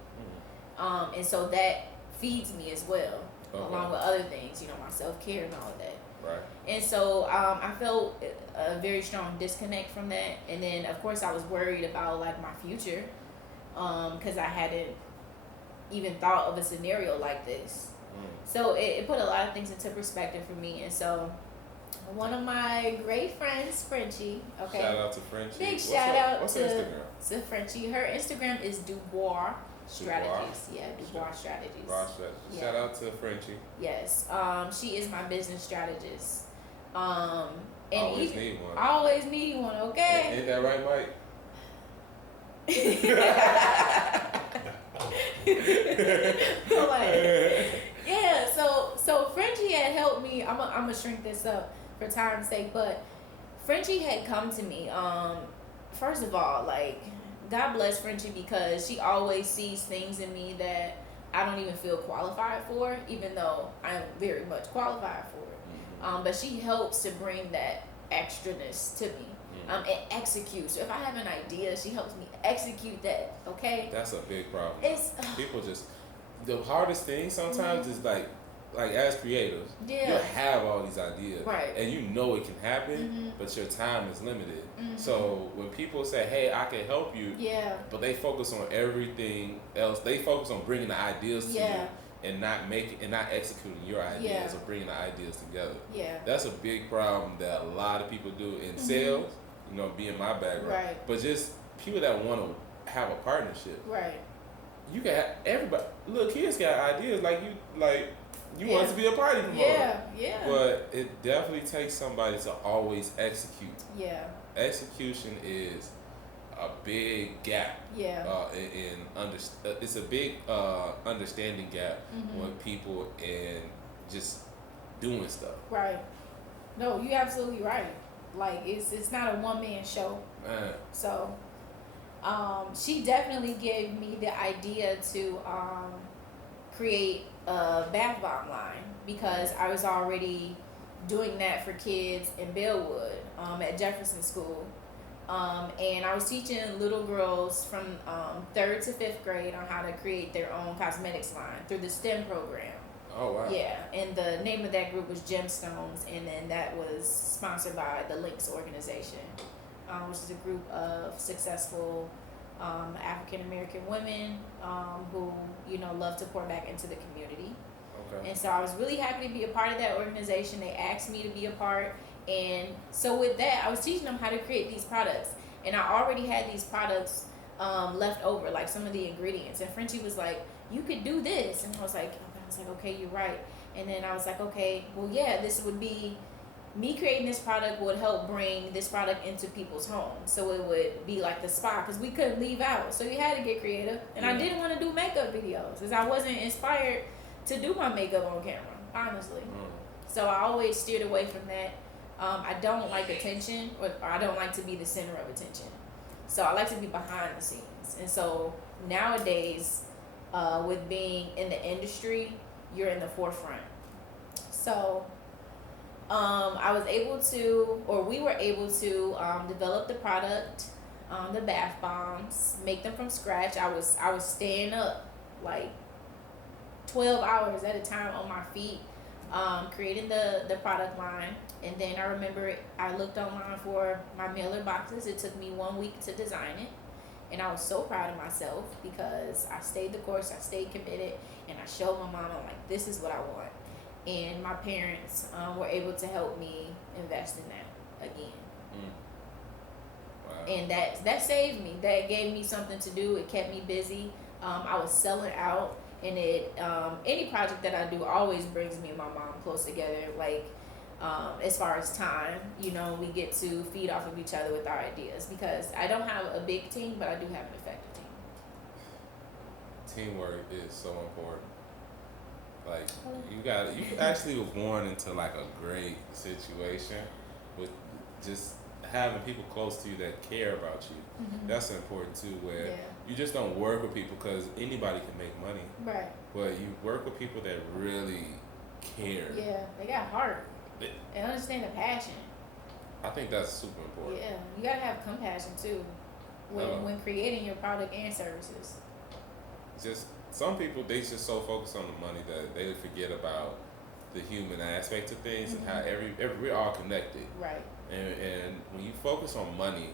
And so that feeds me as well, along with other things, you know, my self-care and all of that. Right. And so I felt a very strong disconnect from that. And then, of course, I was worried about, like, my future, because I hadn't even thought of a scenario like this. So it put a lot of things into perspective for me. And so one of my great friends, Frenchie, okay? Shout out to Frenchie. Big shout out what's to Frenchie. Her Instagram is Dubois Strategies. Yeah, Dubois Strategies. Yeah. Shout out to Frenchie. Yes. She is my business strategist. And always need one. I always need one, okay? Ain't that right, Mike? Yeah, so Frenchie had helped me. I'm gonna shrink this up for time's sake, but Frenchie had come to me. First of all, like, God bless Frenchie, because she always sees things in me that I don't even feel qualified for, even though I'm very much qualified for it. But she helps to bring that extraness to me. And execute. So if I have an idea, she helps me execute that. Okay. That's a big problem. It's people just, the hardest thing sometimes is like as creators, you'll have all these ideas, right? And you know it can happen, but your time is limited. So when people say, "Hey, I can help you," but they focus on everything else. They focus on bringing the ideas to you. And not executing your ideas or bringing the ideas together. That's a big problem that a lot of people do in sales. You know, being my background, but just people that want to have a partnership. Right. You got everybody. Little kids got ideas you want to be a party promoter. Yeah. But it definitely takes somebody to always execute. Yeah. Execution is a big gap. Yeah. It's a big understanding gap with people and just doing stuff. Right. No, you're absolutely right. Like it's not a one man show. Man. So, she definitely gave me the idea to create a bath bomb line because I was already doing that for kids in Bellwood at Jefferson School. And I was teaching little girls from 3rd to 5th grade on how to create their own cosmetics line through the STEM program. Oh, wow. Yeah, and the name of that group was Gemstones, and then that was sponsored by the Links organization, which is a group of successful African American women who, love to pour back into the community. Okay. And so I was really happy to be a part of that organization. They asked me to be a part. And so with that, I was teaching them how to create these products. And I already had these products left over, like some of the ingredients. And Frenchie was like, you could do this. And I was like, okay, you're right. And then I was like, okay, well, yeah, this would be, me creating this product would help bring this product into people's homes. So it would be like the spot, because we couldn't leave out. So you had to get creative. And I didn't want to do makeup videos because I wasn't inspired to do my makeup on camera, honestly. So I always steered away from that. I don't like attention, or I don't like to be the center of attention. So I like to be behind the scenes. And so nowadays, with being in the industry, you're in the forefront. So we were able to develop the product, the bath bombs, make them from scratch. I was staying up like 12 hours at a time on my feet, creating the product line. And then I remember I looked online for my mailer boxes. It took me 1 week to design it. And I was so proud of myself because I stayed the course, I stayed committed, and I showed my mom, I'm like, this is what I want. And my parents were able to help me invest in that again. Wow. And that saved me. That gave me something to do. It kept me busy. I was selling out. And any project that I do always brings me and my mom close together. Like, as far as time, we get to feed off of each other with our ideas because I don't have a big team, but I do have an effective team. Teamwork is so important. Like, you actually were born into like a great situation with just having people close to you that care about you. That's important too, where you just don't work with people because anybody can make money. Right. But you work with people that really care. Yeah, they got heart. And understand the passion. I think that's super important. Yeah, you gotta have compassion too when creating your product and services. Just some people, they just so focused on the money that they forget about the human aspect of things and how we're all connected. Right. And when you focus on money,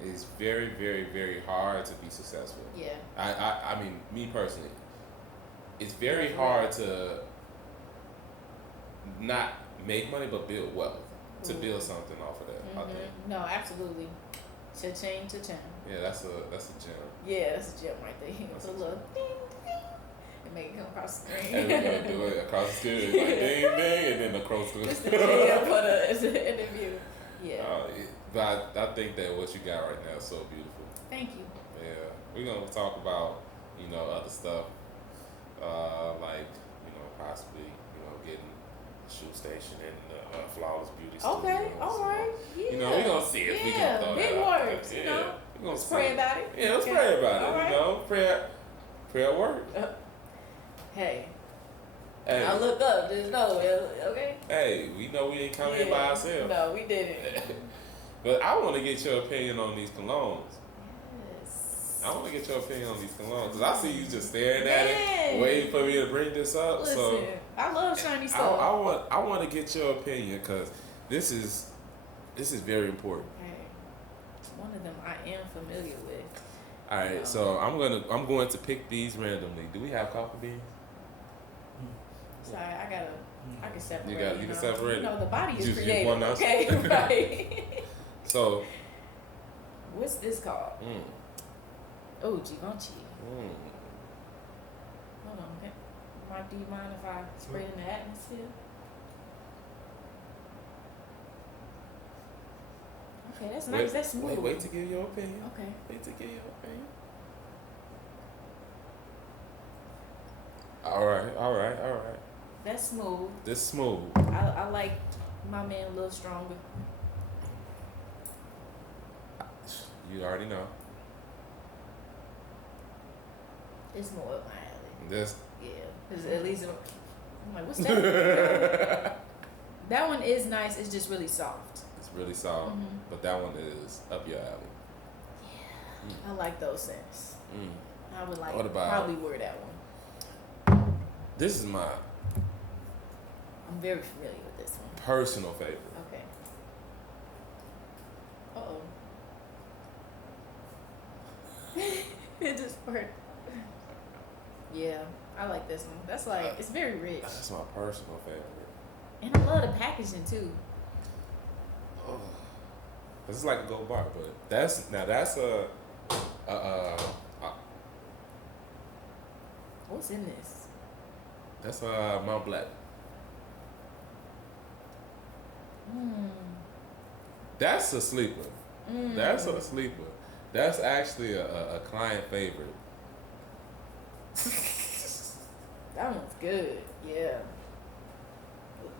it's very, very, very hard to be successful. Yeah. I mean, me personally, it's very hard to not make money but build wealth, to build something off of that. I think. No, absolutely. Cha-ching, cha-ching. Yeah, that's a gem. Yeah, that's a gem right there. It's a little ding, ding, and make it come across the screen. And we're gonna do it across the screen, like ding, ding, and then across the Just the gem for the interview. Yeah. But I think that what you got right now is so beautiful. Thank you. Yeah, we're gonna talk about other stuff, like possibly getting shoe station and flawless beauty studio. Okay, all right. Yeah. We're gonna see if we can throw big that out words, there. We're gonna let's pray about it. Yeah, let's pray about it. All right. Prayer work. Hey. Hey. I look up, just know it, okay? Hey, we know we ain't come here by ourselves. No, we didn't. But I want to get your opinion on these colognes. Yes. I want to get your opinion on these colognes because I see you just staring at it, waiting for me to bring this up. Listen, so I love shiny stuff. I want to get your opinion because this is very important. Hey, one of them I am familiar with. All right, so I'm going to pick these randomly. Do we have coffee beans? Sorry, I can separate. You can separate. The body is Just creative. one out. Okay, right. So, what's this called? Oh, Givenchy. Hold on, okay. Mark, do you mind if I spray it in the atmosphere? Okay, that's nice. That's smooth. Wait to give your opinion. Okay. Wait to give your opinion. All right. That's smooth. This smooth. I like my man a little stronger. You already know. It's more up my alley. This. Yeah, cause at least I'm like, what's that? That one is nice. It's just really soft. It's really soft, but that one is up your alley. Yeah, I like those scents. I would like probably wear that one. This is my. I'm very familiar with this one. Personal favorite. Okay. It just hurt. Yeah, I like this one. That's like, it's very rich. That's my personal favorite. And I love the packaging too. Oh. This is like a gold bar, but that's a what's in this? That's Mount Black. That's a sleeper. That's a sleeper. That's actually a client favorite. That one's good. Yeah.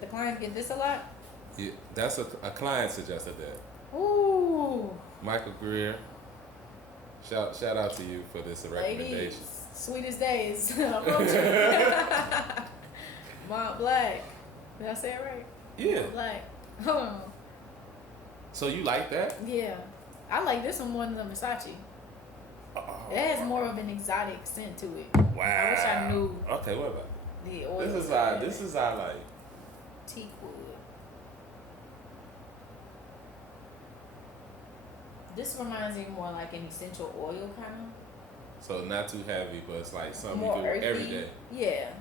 The clients get this a lot? Yeah, that's a client suggested that. Ooh. Michael Greer. Shout out to you for this recommendation. Ladies, sweetest days. Mont Black. Did I say it right? Yeah. Mont Black. Hold on. So you like that? Yeah. I like this one more than the Versace. It has more of an exotic scent to it. Wow. I wish I knew. Okay, what about the oil? This is I like. Teak wood. This reminds me more like an essential oil kind of. So not too heavy, but it's like something more you do earthy. every day. Yeah.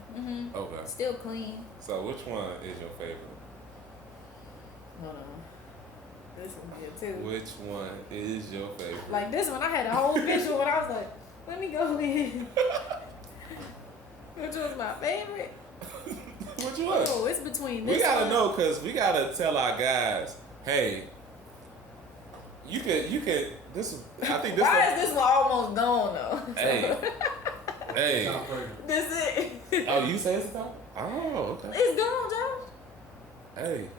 Okay. Still clean. So which one is your favorite? Hold on. This one good too. Which one is your favorite? Like this one, I had a whole visual and I was like, let me go in. Which one's my favorite? Which one? Oh, it's between this. We gotta one. know, cause we gotta tell our guys, hey, you can. This I think this. Why is this one almost gone though? Hey. This it. Oh, you say it's gone? Oh, okay. It's gone, Josh. Hey.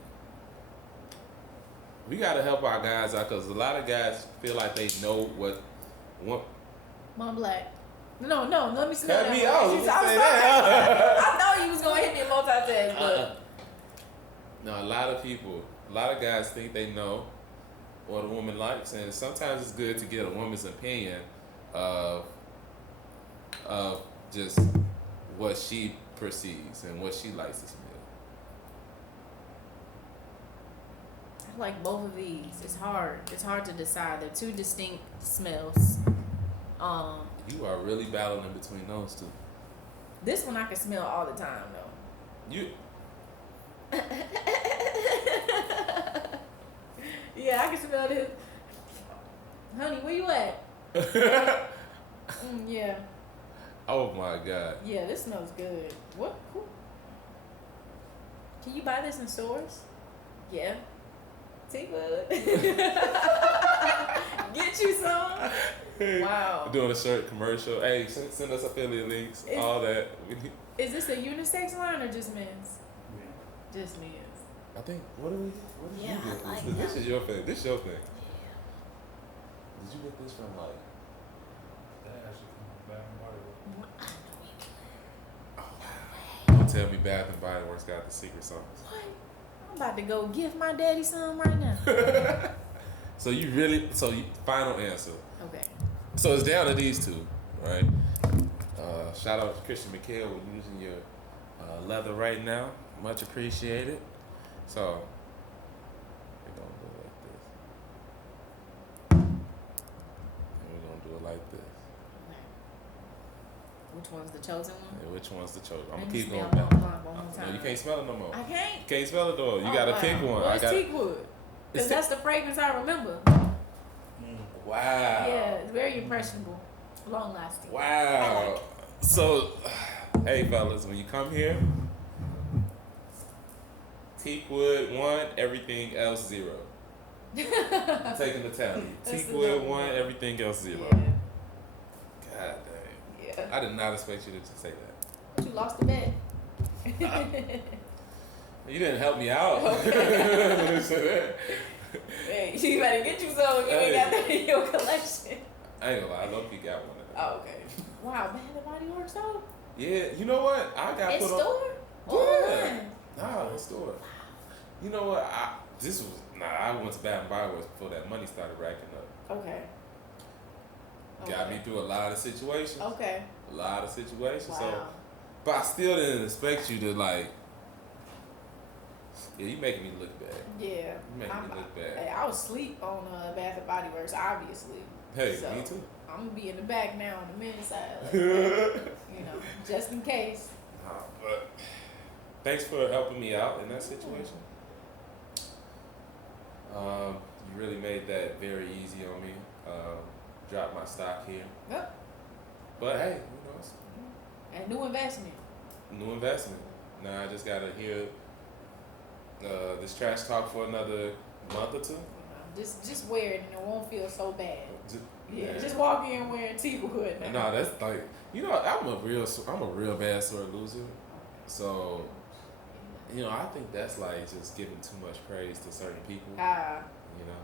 We gotta help our guys out, cause a lot of guys feel like they know what. Mont Black. No, let me slow Cut down. me out. I know you was gonna hit me a multitask, but no, a lot of guys think they know what a woman likes, and sometimes it's good to get a woman's opinion of just what she perceives and what she likes to smell. I like both of these. It's hard. It's hard to decide. They're two distinct smells. You are really battling between those two. This one I can smell all the time though. You. Yeah, I can smell this. Honey, where you at? Yeah. Oh my God. Yeah, this smells good. What? Cool. Can you buy this in stores? Yeah. Teakwood. Get you some. Wow. Doing a shirt commercial. Hey, send us affiliate links. All that. Is this a unisex line or just men's? Just men's. I think. What did you get? Like this is your thing. This is your thing. Yeah. Did you get this from like? That actually from Bath and Body Works. Oh wow. Don't tell me Bath and Body Works got the secret sauce. What? I'm about to go gift my daddy some right now. So final answer. Okay. So it's down to these two, right? Shout out to Christian McHale for using your leather right now. Much appreciated. So we're gonna do it like this. And we're gonna do it like this. Okay. Which one's the chosen one? Yeah, which one's the chosen? I'm gonna Let me keep going smell back. one more time. No, you can't smell it no more. I can't. You can't smell it though. You gotta pick one. Well, it's teakwood. Because that's the fragrance I remember. Wow. Yeah, it's very impressionable. Long lasting. Wow. Like So, hey fellas, when you come here, teak wood 1, everything else 0. I'm taking the tally. Teak wood 1, everything else 0. Yeah. God dang. Yeah. I did not expect you to just say that. But you lost the bet. You didn't help me out. Okay. Hey, you better get you some if you ain't got that in your collection. I ain't gonna lie, I low-key got one of them. Oh, okay. Wow, Bath and Body Works though? Yeah, you know what? I got In put store? on. Online? Nah, in store. You know what? I went to Bath and Body Works before that money started racking up. Okay. Got me through a lot of situations. Okay. A lot of situations. Wow. So, but I still didn't expect you to like. Yeah, you making me look bad. Yeah. You making me look bad. Hey, I was asleep on Bath and Body Works, obviously. Hey, so me too. I'm gonna be in the back now on the men's side. Like, you know, just in case. But thanks for helping me out in that situation. You really made that very easy on me. Dropped my stock here. Yep. But hey, you know, it's And new investment. new investment. Now I just gotta hear this trash talk for another month or two. Just wear it and it won't feel so bad. Yeah. Just walk in wearing T-Wood now. No, that's like, you know, I'm a real bad sore loser. So, you know, I think that's like just giving too much praise to certain people. You know,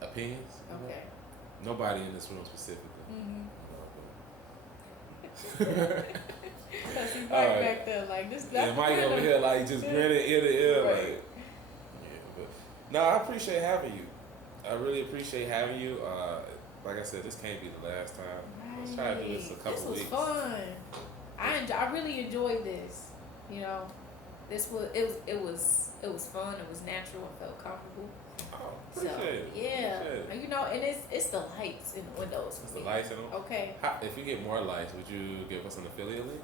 opinions. Okay. You know? Nobody in this room specifically. Cause he right back there like this. Yeah, Mike over here like just grinning ear to ear, right. like. Yeah, but no, I appreciate having you. I really appreciate having you. Like I said, this can't be the last time. Right. Let's try to do this a couple weeks. This was fun. I really enjoyed this. You know, it was fun. It was natural. I felt comfortable. Oh, appreciate it. Yeah, Appreciate it. you know, and it's the lights in the windows. It's the lights in them. Okay. If you get more lights, would you give us an affiliate link?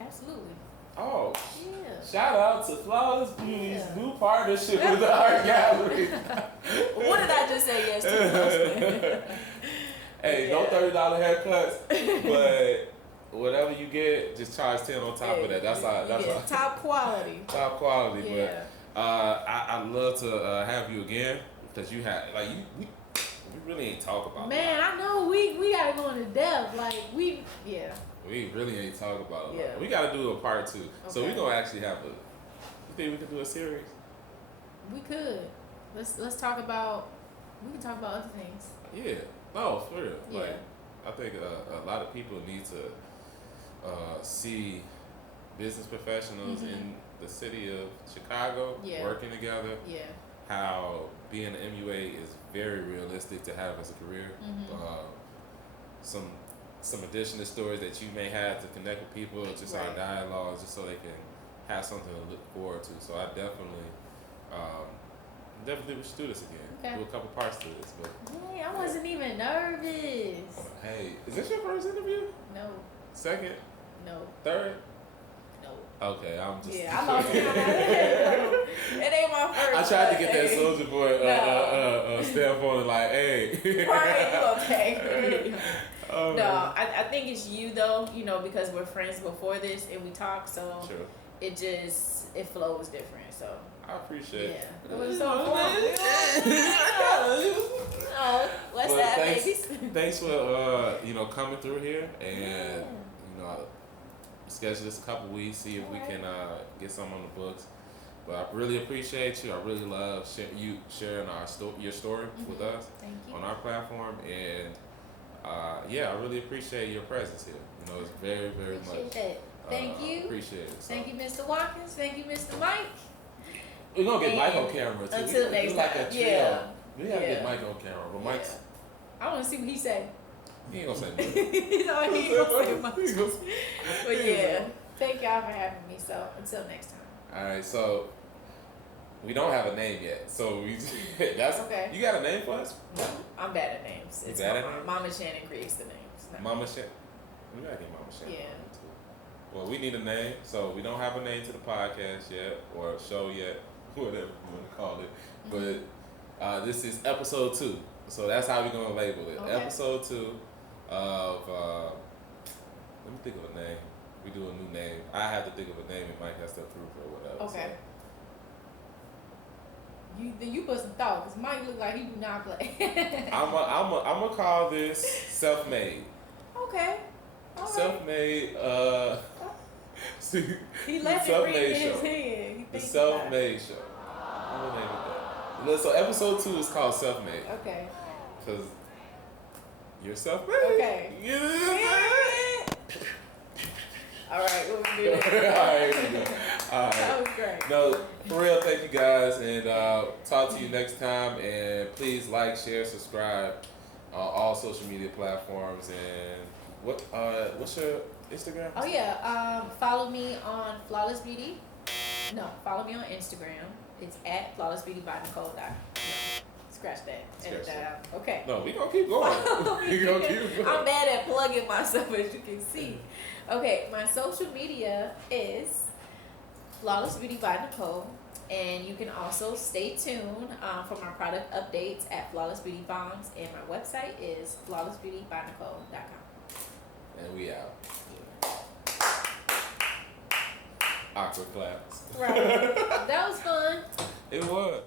Absolutely. Oh, yeah. Shout out to Flawless Beauty's new partnership with the art gallery. What did I just say yes to? Hey, no $30 haircuts, but whatever you get, just charge 10 on top of that. That's our top quality. Top quality, yeah. But I'd love to have you again because you had we really ain't talk about. Man, I know we gotta go into depth. Like we really ain't talk about it. Yeah. We gotta do a part 2. Okay. So we're gonna actually have you think we could do a series? We could. Let's talk about. We can talk about other things. Yeah. No, for real. Yeah. Like, I think a lot of people need to see business professionals in the city of Chicago working together. Yeah. How being an MUA is very realistic to have as a career. Some additional stories that you may have to connect with people, just our dialogues, just so they can have something to look forward to. So I definitely we should do this again. Okay. Do a couple parts to this, but Hey, I wasn't even nervous. hey, is this your first interview? No. Second? No. Third? No. Okay, I'm just. Yeah, I lost count. It ain't my first. I tried to get that Soldier Boy stamp on it, like, hey. Right, you okay? Oh, no, I think it's you though. You know, because we're friends before this and we talk, so sure. it flows different. So I appreciate it. It was so fun. What's that, babies? Thanks for coming through here and schedule this a couple weeks, see if we can get some on the books. But I really appreciate you. I really love you sharing your story with us on our platform, and I really appreciate your presence here. You know, it's very, very much. That. Thank you. Appreciate it. So. Thank you, Mr. Watkins. Thank you, Mr. Mike. We're gonna get Mike on camera too. Until next like time. a trio. We gotta get Mike on camera, but Mike's. I want to see what he say. He ain't gonna say nothing. He ain't gonna say much. But yeah, thank y'all for having me. So until next time. All right, so we don't have a name yet. So that's okay. You got a name for us? I'm bad at names. It's bad at names? Mama Shannon creates the names. No. Mama Shannon. We gotta get Mama Shannon. Yeah. Well, we need a name, so we don't have a name to the podcast yet or show yet, whatever you want to call it. But this is episode 2, so that's how we're gonna label it. Okay. Episode 2 of let me think of a name. We do a new name. I have to think of a name and Mike has to approve or whatever. Okay. So. You put some thought, because Mike look like he do not play. I'm gonna call this self-made. Okay. All self-made. See, he left it ring in his hand. The self-made show. I'm gonna name it that. So episode 2 is called self-made. Okay. Because you're self-made. Okay. You know what I'm saying? All right, what we do? All right. That was great. No, for real, thank you guys, and talk to you next time. And please like, share, subscribe on all social media platforms. And what's your Instagram? Oh yeah, follow me on Flawless Beauty. No, follow me on Instagram. It's at Flawless Beauty by Nicole. No, scratch that. Okay. No, we gonna keep going. We gonna keep going. I'm bad at plugging myself, as you can see. Okay, my social media is Flawless Beauty by Nicole, and you can also stay tuned for my product updates at Flawless Beauty Bombs, and my website is flawlessbeautybynicole.com. And we out. Awkward claps. Right. That was fun. It was.